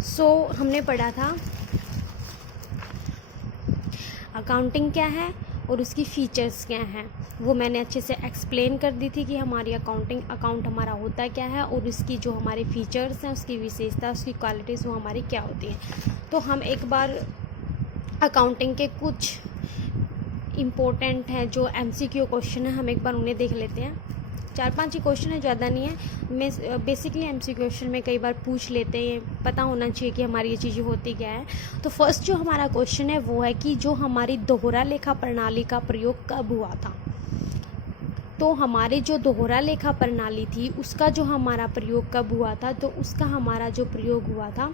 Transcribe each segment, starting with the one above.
हमने पढ़ा था अकाउंटिंग क्या है और उसकी फ़ीचर्स क्या हैं। वो मैंने अच्छे से एक्सप्लेन कर दी थी कि हमारी अकाउंट हमारा होता क्या है और उसकी जो हमारे फ़ीचर्स हैं, उसकी विशेषता, उसकी क्वालिटीज़ वो हमारी क्या होती हैं। तो हम एक बार अकाउंटिंग के कुछ इम्पोर्टेंट हैं जो MCQ क्वेश्चन है, हम एक बार उन्हें देख लेते हैं। 4-5 ही क्वेश्चन है, ज़्यादा नहीं है। मैं बेसिकली MCQ क्वेश्चन में कई बार पूछ लेते हैं, पता होना चाहिए कि हमारी ये चीज़ें होती क्या है। तो फर्स्ट जो हमारा क्वेश्चन है वो है कि जो हमारी दोहरा लेखा प्रणाली का प्रयोग कब हुआ था। तो हमारी जो दोहरा लेखा प्रणाली थी उसका जो हमारा प्रयोग कब हुआ था, तो उसका हमारा जो प्रयोग हुआ था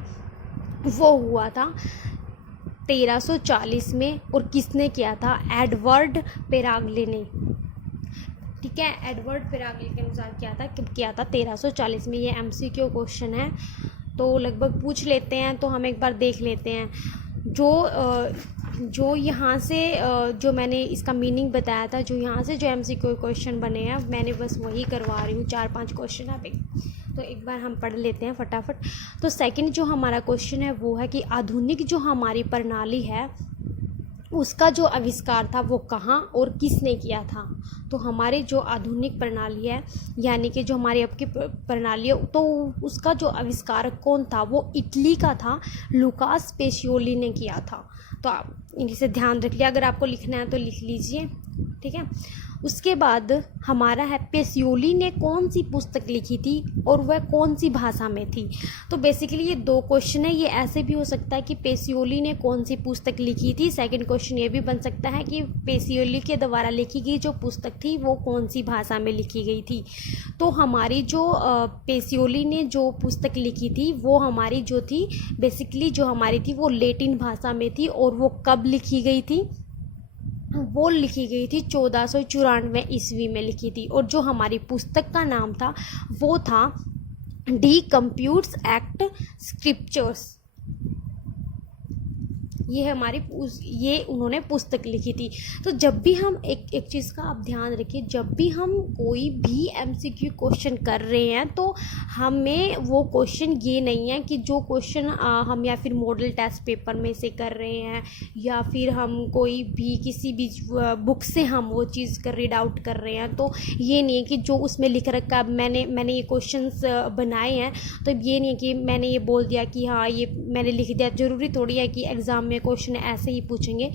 वो हुआ था 1340 में। और किसने किया था? एडवर्ड पेराग्ले ने। ठीक है, एडवर्ड पेराग्ले के अनुसार क्या था, कब किया था? 1340 में। ये MCQ क्वेश्चन है तो लगभग पूछ लेते हैं, तो हम एक बार देख लेते हैं। जो यहाँ से जो मैंने इसका मीनिंग बताया था, जो यहाँ से जो MCQ क्वेश्चन बने हैं, मैंने बस वही करवा रही हूँ। 4-5 क्वेश्चन है तो एक बार हम पढ़ लेते हैं फटाफट। तो सेकंड जो हमारा क्वेश्चन है वो है कि आधुनिक जो हमारी प्रणाली है उसका जो आविष्कार था वो कहाँ और किसने किया था। तो हमारी जो आधुनिक प्रणाली है, यानी कि जो हमारी अब की प्रणाली है, तो उसका जो आविष्कारक कौन था? वो इटली का था, लुकास पेसियोली ने किया था। तो आप इसे ध्यान रख लिया, अगर आपको लिखना है तो लिख लीजिए। ठीक है, उसके बाद हमारा है पेसियोली ने कौन सी पुस्तक लिखी थी और वह कौन सी भाषा में थी। तो बेसिकली ये 2 क्वेश्चन है। ये ऐसे भी हो सकता है कि पेसियोली ने कौन सी पुस्तक लिखी थी। सेकंड क्वेश्चन ये भी बन सकता है कि पेसियोली के द्वारा लिखी गई जो पुस्तक थी वो कौन सी भाषा में लिखी गई थी। तो हमारी जो पेसियोली ने जो पुस्तक लिखी थी वो हमारी जो थी बेसिकली जो हमारी थी वो लैटिन भाषा में थी। और वो कब लिखी गई थी? वो लिखी गई थी 1494 ईस्वी में लिखी थी। और जो हमारी पुस्तक का नाम था वो था डी कंप्यूट्स एक्ट स्क्रिप्चर्स। ये उन्होंने पुस्तक लिखी थी। तो जब भी हम एक चीज़ का आप ध्यान रखिए, जब भी हम कोई भी MCQ क्वेश्चन कर रहे हैं तो हमें वो क्वेश्चन ये नहीं है कि जो क्वेश्चन हम या फिर मॉडल टेस्ट पेपर में से कर रहे हैं या फिर हम कोई भी किसी भी बुक से हम वो चीज़ रीड आउट कर रहे हैं, तो ये नहीं है कि जो उसमें लिख रखा मैंने ये क्वेश्चंस बनाए हैं तो ये नहीं है कि मैंने ये बोल दिया कि हाँ ये मैंने लिख दिया। ज़रूरी थोड़ी है कि एग्ज़ाम में क्वेश्चन ऐसे ही पूछेंगे।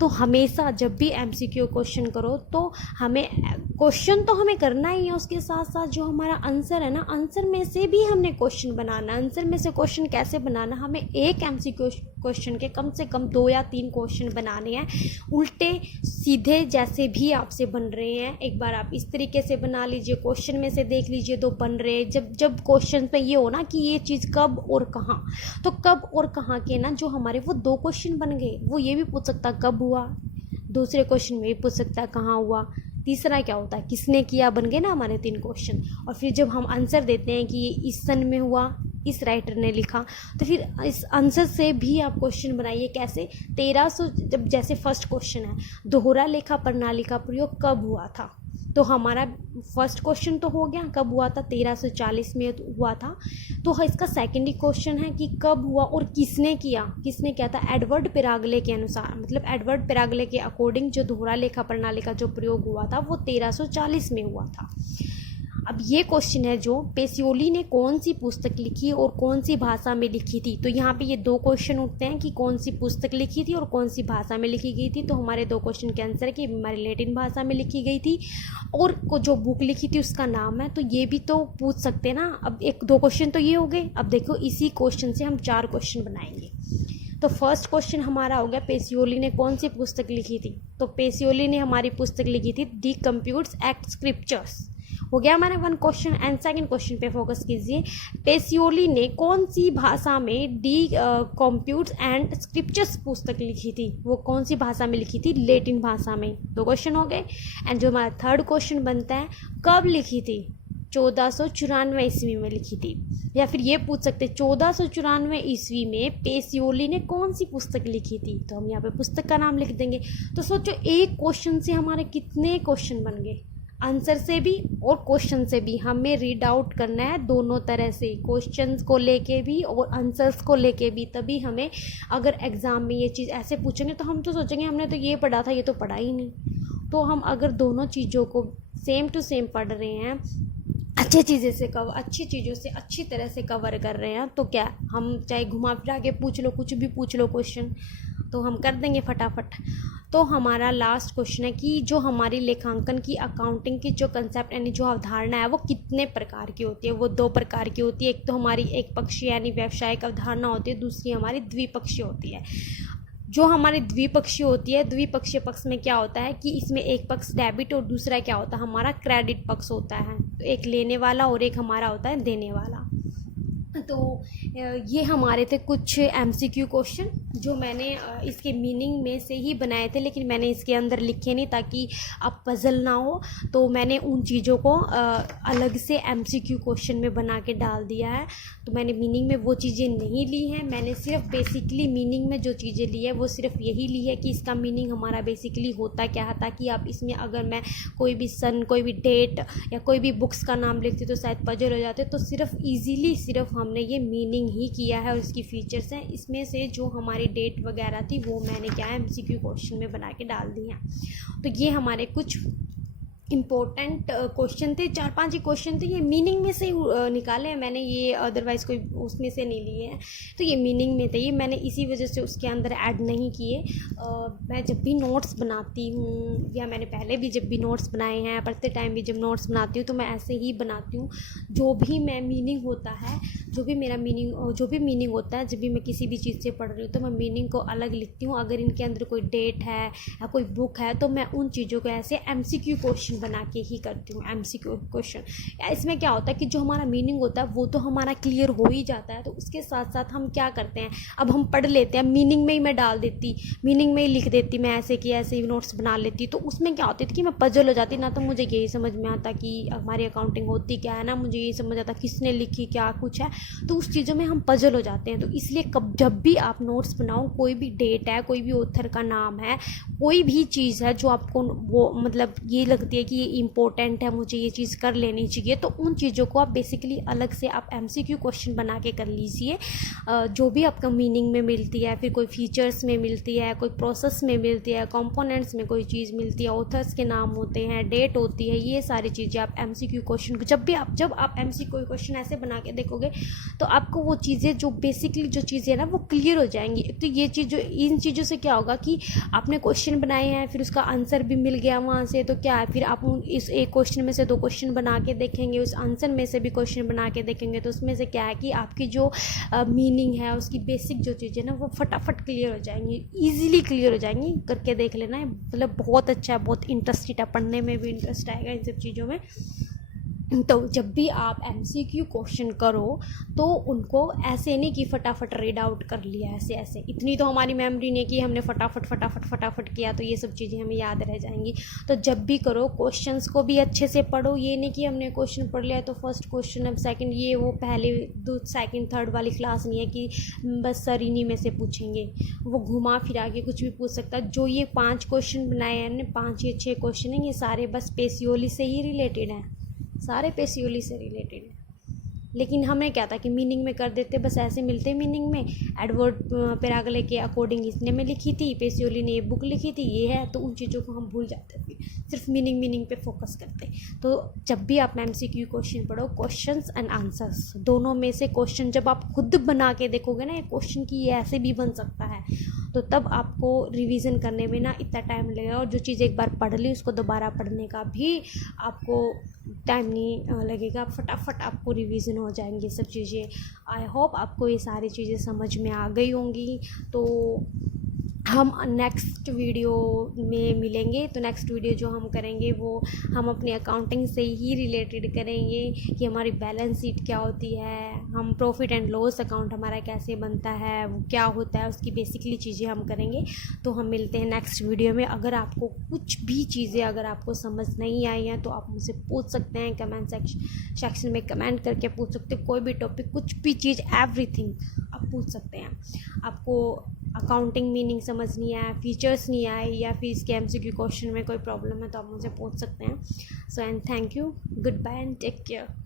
तो हमेशा जब भी MCQ क्वेश्चन करो तो हमें क्वेश्चन तो हमें करना ही है, उसके साथ साथ जो हमारा आंसर है ना, आंसर में से भी हमने क्वेश्चन बनाना। आंसर में से क्वेश्चन कैसे बनाना? हमें एक MCQ क्वेश्चन के कम से कम 2 या 3 क्वेश्चन बनाने हैं, उल्टे सीधे जैसे भी आपसे बन रहे हैं। एक बार आप इस तरीके से बना लीजिए, क्वेश्चन में से देख लीजिए तो बन रहे हैं। जब क्वेश्चन पे ये हो ना कि ये चीज़ कब और कहाँ, तो कब और कहाँ के ना जो हमारे वो 2 क्वेश्चन बन गए। वो ये भी पूछ सकता कब हुआ, दूसरे क्वेश्चन में भी पूछ सकता है कहाँ हुआ, तीसरा क्या होता है किसने किया, बन गए ना हमारे 3 क्वेश्चन। और फिर जब हम आंसर देते हैं कि ये इस सन में हुआ, इस राइटर ने लिखा, तो फिर इस आंसर से भी आप क्वेश्चन बनाइए। कैसे? 1300, जब जैसे फर्स्ट क्वेश्चन है दोहरा लेखा प्रणाली का प्रयोग कब हुआ था, तो हमारा फर्स्ट क्वेश्चन तो हो गया कब हुआ था, 1340 में हुआ था। तो इसका सेकेंड क्वेश्चन है कि कब हुआ और किसने किया था? एडवर्ड पेराग्ले के अनुसार, मतलब एडवर्ड पेराग्ले के अकॉर्डिंग जो दोहरा लेखा प्रणाली का जो प्रयोग हुआ था वो 1340 में हुआ था। अब ये क्वेश्चन है जो पेसियोली ने कौन सी पुस्तक लिखी और कौन सी भाषा में लिखी थी। तो यहाँ पे ये 2 क्वेश्चन उठते हैं कि कौन सी पुस्तक लिखी थी और कौन सी भाषा में लिखी गई थी। तो हमारे 2 क्वेश्चन के आंसर है कि हमारी लैटिन भाषा में लिखी गई थी और जो बुक लिखी थी उसका नाम है। तो ये भी तो पूछ सकते हैं ना। अब 1-2 क्वेश्चन तो ये हो गए। अब देखो इसी क्वेश्चन से हम 4 क्वेश्चन बनाएंगे। तो फर्स्ट क्वेश्चन हमारा हो गया पेसियोली ने कौन सी पुस्तक लिखी थी। तो पेसियोली ने हमारी पुस्तक लिखी थी डी कंप्यूट्स एक्ट स्क्रिप्चर्स, हो गया हमारा 1 क्वेश्चन। एंड सेकंड क्वेश्चन पे फोकस कीजिए, पेसियोली ने कौन सी भाषा में डी कंप्यूट्स एंड स्क्रिप्चर्स पुस्तक लिखी थी, वो कौन सी भाषा में लिखी थी? लैटिन भाषा में। 2 क्वेश्चन हो गए। एंड जो हमारा थर्ड क्वेश्चन बनता है कब लिखी थी? 1494 ईस्वी में लिखी थी। या फिर ये पूछ सकते 1494 ईस्वी में पेसियोली ने कौन सी पुस्तक लिखी थी, तो हम यहाँ पे पुस्तक का नाम लिख देंगे। तो सोचो एक क्वेश्चन से हमारे कितने क्वेश्चन बन गए। आंसर से भी और क्वेश्चन से भी हमें रीड आउट करना है, दोनों तरह से, क्वेश्चंस को लेके भी और आंसर्स को लेके भी। तभी हमें अगर एग्ज़ाम में ये चीज़ ऐसे पूछेंगे तो हम तो सोचेंगे हमने तो ये पढ़ा था, ये तो पढ़ा ही नहीं। तो हम अगर दोनों चीज़ों को सेम टू सेम पढ़ रहे हैं, अच्छी चीज़ों से अच्छी तरह से कवर कर रहे हैं, तो क्या हम चाहे घुमा फिरा के पूछ लो, कुछ भी पूछ लो क्वेश्चन, तो हम कर देंगे फटाफट। तो हमारा लास्ट क्वेश्चन है कि जो हमारी लेखांकन की, अकाउंटिंग की जो कंसेप्ट यानी जो अवधारणा है वो कितने प्रकार की होती है। वो 2 प्रकार की होती है। एक तो हमारी एक पक्षीय यानी व्यावसायिक अवधारणा होती है, दूसरी हमारी द्विपक्षीय होती है। जो हमारी द्विपक्षीय होती है, द्विपक्षीय पक्ष में क्या होता है कि इसमें एक पक्ष डेबिट और दूसरा क्या होता है, हमारा क्रेडिट पक्ष होता है। तो एक लेने वाला और एक हमारा होता है देने वाला। तो ये हमारे थे कुछ MCQ क्वेश्चन जो मैंने इसके मीनिंग में से ही बनाए थे, लेकिन मैंने इसके अंदर लिखे नहीं ताकि आप पजल ना हो। तो मैंने उन चीज़ों को अलग से MCQ क्वेश्चन में बना के डाल दिया है। तो मैंने मीनिंग में वो चीज़ें नहीं ली हैं, मैंने सिर्फ बेसिकली मीनिंग में जो चीज़ें ली है वो सिर्फ यही ली है कि इसका मीनिंग हमारा बेसिकली होता क्या है, ताकि आप इसमें अगर मैं कोई भी सन, कोई भी डेट या कोई भी बुक्स का नाम लिखती तो शायद पजल हो जाते। तो सिर्फ ईजीली सिर्फ हमने ये मीनिंग ही किया है और इसकी फ़ीचर्स हैं। इसमें से जो हमारी डेट वगैरह थी वो मैंने क्या है MCQ क्वेश्चन में बना के डाल दी हैं। तो ये हमारे कुछ इम्पोर्टेंट क्वेश्चन थे, 4-5 ही क्वेश्चन थे। ये मीनिंग में से निकाले हैं मैंने, ये अदरवाइज़ कोई उसमें से नहीं लिए हैं। तो ये मीनिंग में थे, ये मैंने इसी वजह से उसके अंदर ऐड नहीं किए। मैं जब भी नोट्स बनाती हूँ या मैंने पहले भी जब भी नोट्स बनाए हैं, पढ़ते टाइम भी जब नोट्स बनाती हूँ तो मैं ऐसे ही बनाती हूँ। जो भी मैं मीनिंग होता है, जो भी मीनिंग होता है, जब भी मैं किसी भी चीज़ से पढ़ रही हूँ तो मैं मीनिंग को अलग लिखती हूँ। अगर इनके अंदर कोई डेट है या कोई बुक है तो मैं उन चीज़ों को ऐसे MCQ क्वेश्चन बना के ही करती हूँ। MCQ क्वेश्चन इसमें क्या होता है कि जो हमारा मीनिंग होता है वो तो हमारा क्लियर हो ही जाता है। तो उसके साथ साथ हम क्या करते हैं, अब हम पढ़ लेते हैं, मीनिंग में ही मैं डाल देती, मीनिंग में ही लिख देती, मैं ऐसे कि ऐसे ही नोट्स बना लेती। तो उसमें क्या होती थी कि मैं पजल हो जाती, ना तो मुझे यही समझ में आता कि हमारी अकाउंटिंग होती क्या है, ना मुझे यही समझ आता किसने लिखी क्या कुछ है। तो उस चीज़ों में हम पजल हो जाते हैं। तो इसलिए जब भी आप नोट्स बनाओ, कोई भी डेट है, कोई भी ऑथर का नाम है, कोई भी चीज़ है जो आपको वो मतलब ये लगती है कि ये इम्पोर्टेंट है, मुझे ये चीज़ कर लेनी चाहिए, तो उन चीज़ों को आप बेसिकली अलग से आप MCQ क्वेश्चन बना के कर लीजिए। जो भी आपका मीनिंग में मिलती है, फिर कोई फीचर्स में मिलती है, कोई प्रोसेस में मिलती है, कंपोनेंट्स में कोई चीज़ मिलती है, ऑथर्स के नाम होते हैं, डेट होती है, ये सारी चीज़ें आप MCQ क्वेश्चन जब आप MCQ क्वेश्चन ऐसे बना के देखोगे तो आपको वो चीज़ें जो बेसिकली जो चीज़ें हैं ना वो क्लियर हो जाएंगी। तो ये चीज़ इन चीज़ों से क्या होगा कि आपने क्वेश्चन बनाए हैं, फिर उसका आंसर भी मिल गया वहाँ से, तो क्या है, फिर आप इस एक क्वेश्चन में से 2 क्वेश्चन बना के देखेंगे, उस आंसर में से भी क्वेश्चन बना के देखेंगे, तो उसमें से क्या है कि आपकी जो मीनिंग है, उसकी बेसिक जो चीज़ें ना वो फटाफट क्लियर हो जाएंगी, ईजिली क्लियर हो जाएंगी। करके देख लेना है, मतलब बहुत अच्छा है, बहुत इंटरेस्टेड है, पढ़ने में भी इंटरेस्ट आएगा इन सब चीज़ों में। तो जब भी आप MCQ क्वेश्चन करो तो उनको ऐसे नहीं कि फटाफट रीड आउट कर लिया, ऐसे इतनी तो हमारी मेमोरी नहीं कि हमने फटाफट किया तो ये सब चीज़ें हमें याद रह जाएंगी। तो जब भी करो क्वेश्चंस को भी अच्छे से पढ़ो, ये नहीं कि हमने क्वेश्चन पढ़ लिया तो फर्स्ट क्वेश्चन अब सेकंड, ये वो पहले सेकंड थर्ड वाली क्लास नहीं है कि बस सर इन्हीं में से पूछेंगे, वो घुमा फिरा के कुछ भी पूछ सकता है। जो ये 5 क्वेश्चन बनाए हैं, 5 या 6 क्वेश्चन हैं, ये सारे बस पेसियोली से ही रिलेटेड हैं, सारे पेसियोली से रिलेटेड है। लेकिन हमें क्या था कि मीनिंग में कर देते, बस ऐसे मिलते मीनिंग में, एडवर्ड पैराग्ले के अकॉर्डिंग इसने में लिखी थी, पेसियोली ने ये बुक लिखी थी, ये है, तो उन चीज़ों को हम भूल जाते थे, सिर्फ मीनिंग पे फोकस करते। तो जब भी आप MCQ क्वेश्चन पढ़ो, क्वेश्चंस एंड आंसर्स दोनों में से क्वेश्चन जब आप खुद बना के देखोगे ना, ये क्वेश्चन की ये ऐसे भी बन सकता है, तो तब आपको रिवीजन करने में ना इतना टाइम लगेगा। और जो चीज़ एक बार पढ़ ली उसको दोबारा पढ़ने का भी आपको टाइम नहीं लगेगा, फटाफट आपको रिवीजन हो जाएंगी सब चीज़ें। आई होप आपको ये सारी चीज़ें समझ में आ गई होंगी। तो हम नेक्स्ट वीडियो में मिलेंगे। तो नेक्स्ट वीडियो जो हम करेंगे वो हम अपनी अकाउंटिंग से ही रिलेटेड करेंगे कि हमारी बैलेंस शीट क्या होती है, हम प्रॉफिट एंड लॉस अकाउंट हमारा कैसे बनता है, वो क्या होता है, उसकी बेसिकली चीज़ें हम करेंगे। तो हम मिलते हैं नेक्स्ट वीडियो में। अगर आपको कुछ भी चीज़ें अगर आपको समझ नहीं आई हैं तो आप मुझसे पूछ सकते हैं, कमेंट सेक्शन में कमेंट करके पूछ सकते हैं, कोई भी टॉपिक, कुछ भी चीज़, एवरीथिंग आप पूछ सकते हैं। आपको अकाउंटिंग मीनिंग समझ नहीं आया, फीचर्स नहीं आए, या फिर इसके एमसीक्यू क्वेश्चन में कोई प्रॉब्लम है, तो आप मुझे पूछ सकते हैं। So and thank you, good bye and take care.